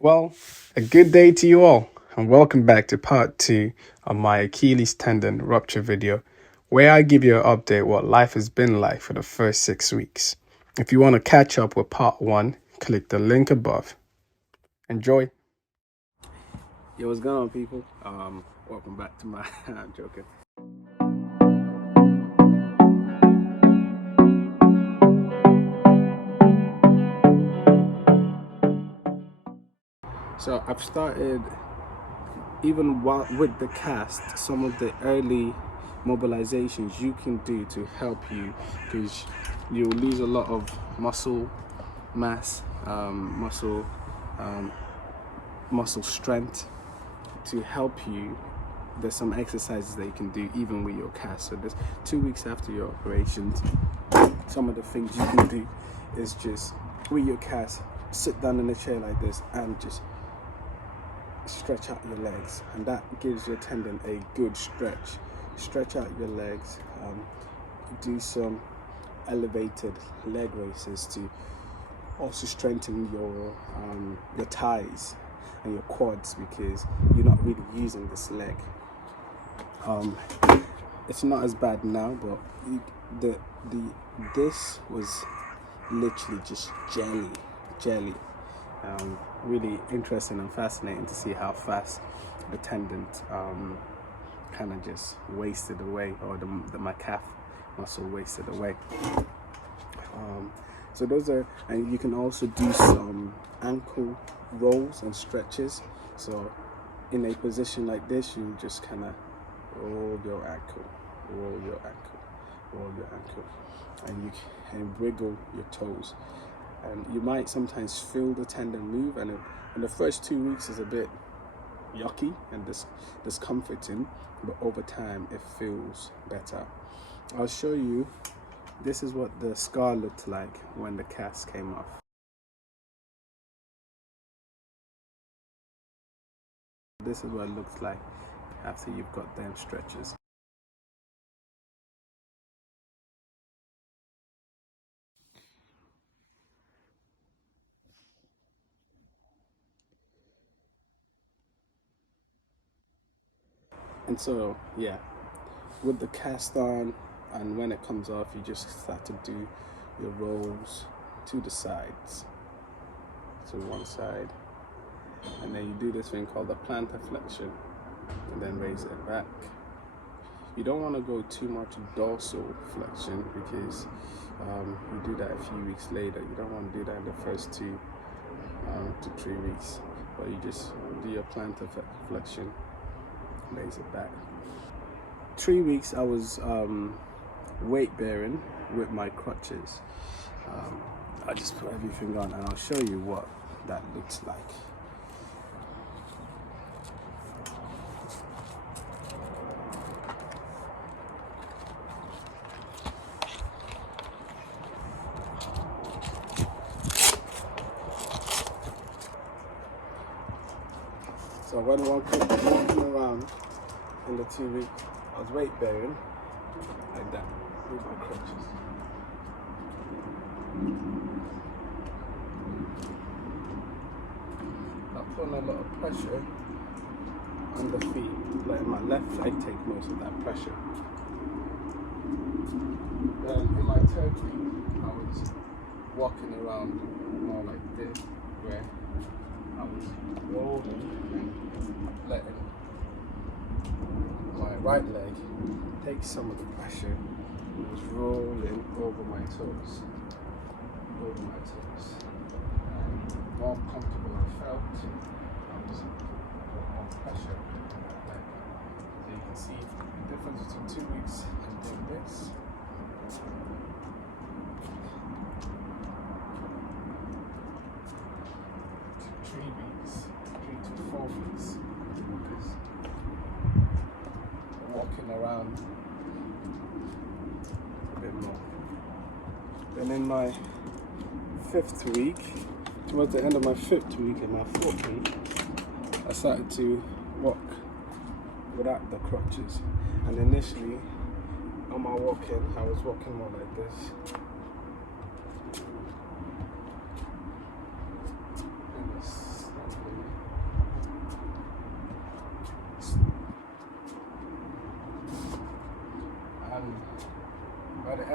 Well, a good day to you all, and welcome back to part 2 of my Achilles tendon rupture video, where I give you an update what life has been like for the first 6 weeks. If you want to catch up with part 1, click the link above. Enjoy. Yo, what's going on, people? Welcome back to my I'm joking. So I've started, even with the cast, some of the early mobilizations you can do to help you, because you'll lose a lot of muscle mass, muscle strength. To help you, there's some exercises that you can do even with your cast. So there's 2 weeks after your operations, some of the things you can do is just with your cast, sit down in a chair like this and just stretch out your legs, and that gives your tendon a good stretch out your legs. Do some elevated leg raises to also strengthen your thighs and your quads, because you're not really using this leg. It's not as bad now, but this was literally just jelly. Really interesting and fascinating to see how fast the tendon kind of just wasted away, or my calf muscle wasted away. So those are, and you can also do some ankle rolls and stretches. So in a position like this, you just kind of roll your ankle, and you can wiggle your toes. And you might sometimes feel the tendon move, and in the first 2 weeks is a bit yucky and discomforting, but over time it feels better. I'll show you. This is what the scar looked like when the cast came off. This is what it looks like after you've got them stretches. And so, yeah, with the cast on, and when it comes off, you just start to do your rolls to the sides, to one side, and then you do this thing called the plantar flexion, and then raise it back. You don't want to go too much dorsal flexion, because you do that a few weeks later. You don't want to do that in the first 2 to 3 weeks, but you just do your plantar flexion, raise it back. 3 weeks I was weight bearing with my crutches. I just put everything on, and I'll show you what that looks like. So when walking around in the 2 weeks, I was weight bearing like that with my crutches. I put on a lot of pressure on the feet, letting my left leg take most of that pressure. Then in my third week, I was walking around more like this, where I was rolling and letting my right leg take some of the pressure. It was rolling over my toes. And more comfortable I felt. I was more pressure. So you can see the difference between 2 weeks and doing this. To 3 weeks, 3 to 4 weeks. Because walking around a bit more. Then in my 5th week, towards the end of my 5th week and my 4th week, I started to walk without the crutches. And initially, on my walking, I was walking more like this. And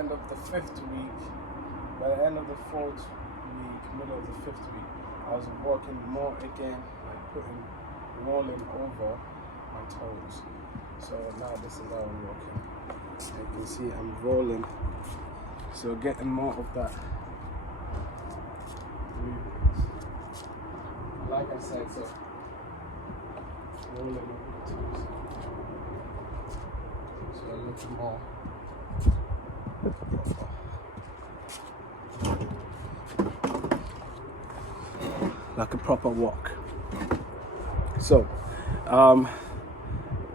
end of the 5th week, by the end of the 4th week, middle of the 5th week, I was working more again, like rolling over my toes. So now this is how I'm working. You can see I'm rolling, so getting more of that movement. Like I said, so rolling over the toes. So a little more. Like a proper walk. So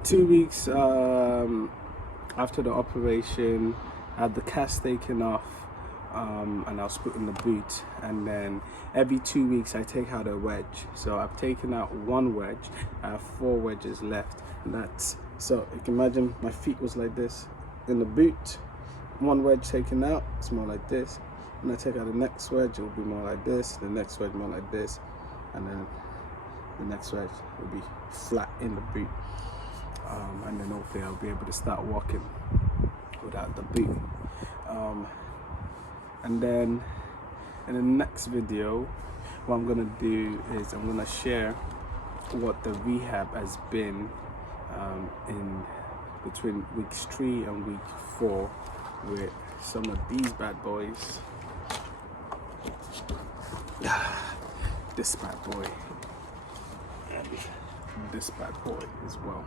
2 weeks after the operation, I had the cast taken off, and I was put in the boot, and then every 2 weeks I take out a wedge. So I've taken out one wedge. I have 4 wedges left, and that's, so you can imagine my feet was like this in the boot, one wedge taken out, it's more like this, and I take out the next wedge, it will be more like this, the next wedge more like this, and then the next wedge will be flat in the boot, and then hopefully I'll be able to start walking without the boot. And then in the next video, what I'm gonna do is I'm gonna share what the rehab has been in between weeks 3 and week 4 with some of these bad boys. This bad boy and this bad boy as well.